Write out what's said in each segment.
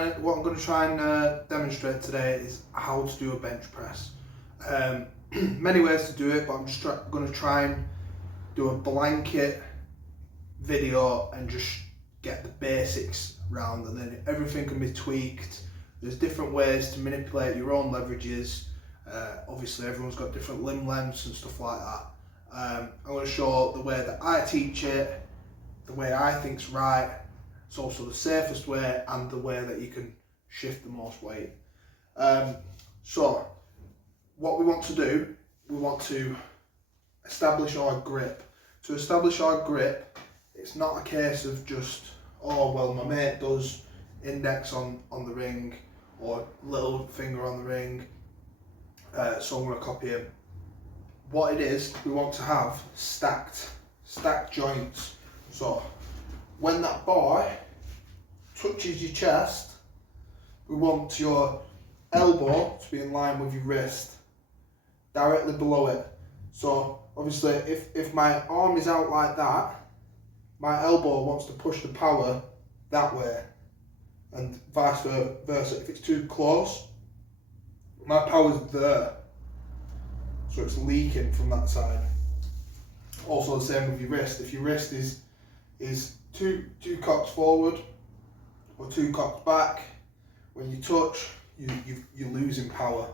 I'm going to try and demonstrate today is how to do a bench press. Many ways to do it, but I'm just going to try and do a blanket video and just get the basics round, and then everything can be tweaked. There's different ways to manipulate your own leverages. Obviously everyone's got different limb lengths and stuff like that. I'm going to show the way that I teach it, the way I think's right. It's also the safest way and the way that you can shift the most weight. So what we want to do, we want to establish our grip. To establish our grip, it's not a case of just, oh well, my mate does index on the ring or little finger on the ring, so I'm going to copy him. What it is, we want to have stacked joints. So when that bar touches your chest, we want your elbow to be in line with your wrist, directly below it. So obviously if my arm is out like that, my elbow wants to push the power that way, and vice versa. If it's too close, my power's there, so it's leaking from that side. Also the same with your wrist. If your wrist is two cocks forward or two cocks back, when you touch, you're losing power.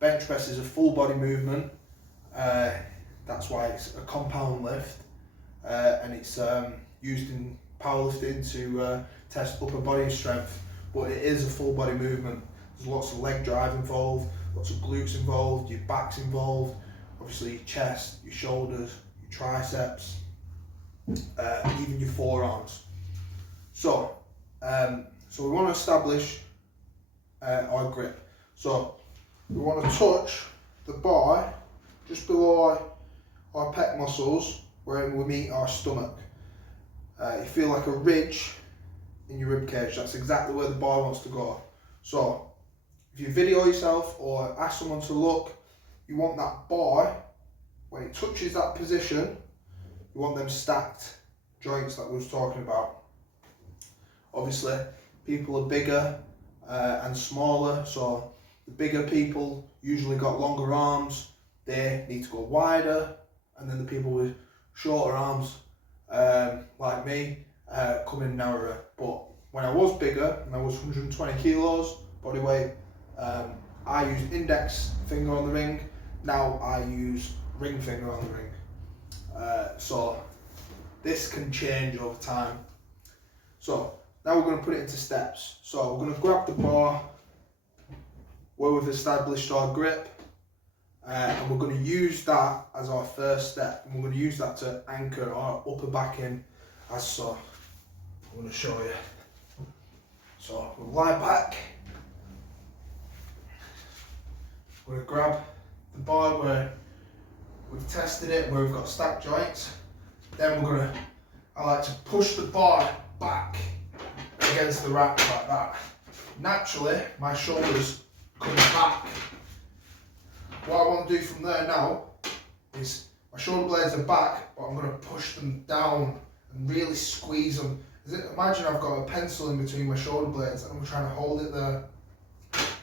Bench press is a full body movement. That's why it's a compound lift, and it's used in powerlifting to test upper body strength. But it is a full body movement. There's lots of leg drive involved, lots of glutes involved, your back's involved, obviously your chest, your shoulders, your triceps, even your forearms. So we want to establish our grip. So we want to touch the bar just below our pec muscles where we meet our stomach. You feel like a ridge in your rib cage. That's exactly where the bar wants to go. So if you video yourself or ask someone to look, you want that bar, when it touches that position, you want them stacked joints that we was talking about. Obviously people are bigger and smaller, so the bigger people usually got longer arms, they need to go wider, and then the people with shorter arms like me come in narrower. But when I was bigger and I was 120 kilos body weight, I used index finger on the ring. Now I use ring finger on the ring. So this can change over time. So now we're going to put it into steps. So we're going to grab the bar where we've established our grip, and we're going to use that as our first step, and we're going to use that to anchor our upper back in as so. I'm going to show you. So we'll lie back. We're going to grab the bar where we've tested it, where we've got stacked joints. Then I like to push the bar back against the rack like that. Naturally, my shoulders come back. What I want to do from there now is my shoulder blades are back, but I'm going to push them down and really squeeze them. Imagine I've got a pencil in between my shoulder blades and I'm trying to hold it there.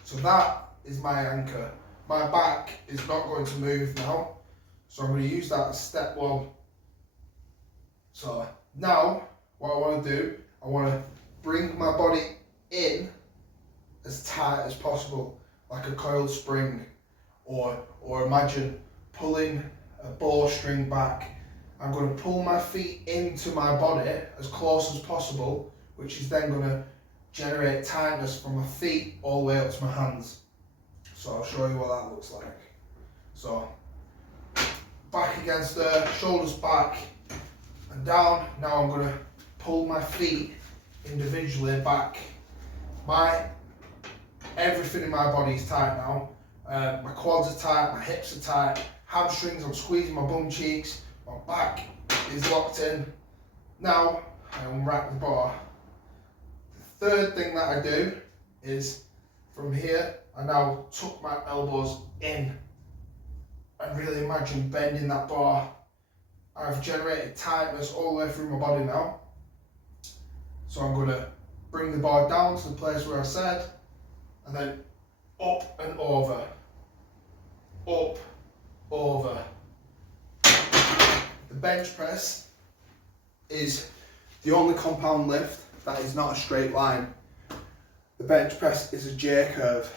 So that is my anchor. My back is not going to move now, so I'm going to use that as step one. So now what I want to do, I want to bring my body in as tight as possible, like a coiled spring, or imagine pulling a bowstring back. I'm going to pull my feet into my body as close as possible, which is then going to generate tightness from my feet all the way up to my hands. So I'll show you what that looks like. So back against the shoulders back and down. Now I'm going to pull my feet individually back. Everything in my body is tight now. My quads are tight, my hips are tight, hamstrings, I'm squeezing my bum cheeks, my back is locked in. Now I unwrap the bar. The third thing that I do is from here, I now tuck my elbows in and really imagine bending that bar. I've generated tightness all the way through my body now. So I'm going to bring the the bar down to the place where I said, and then up and over, up, over. The bench press is the only compound lift that is not a straight line. The bench press is a J curve,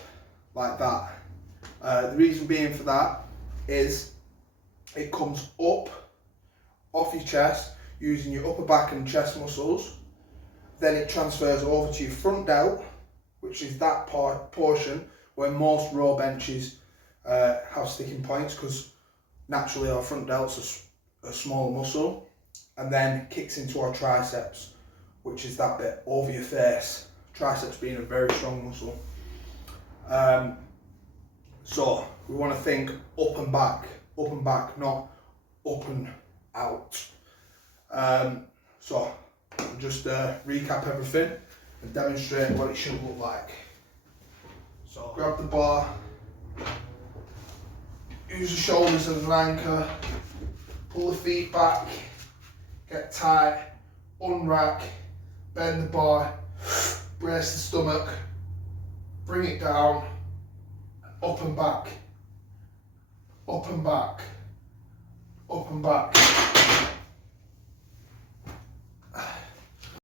like that. The reason being for that is it comes up off your chest using your upper back and chest muscles. Then it transfers over to your front delt, which is that portion where most row benches have sticking points, because naturally our front delt's a smaller muscle, and then kicks into our triceps, which is that bit over your face, triceps being a very strong muscle. So we want to think up and back, not up and out. So I'll just recap everything and demonstrate what it should look like. So grab the bar, use the shoulders as an anchor, pull the feet back, get tight, unrack, bend the bar, brace the stomach, bring it down, up and back, up and back, up and back.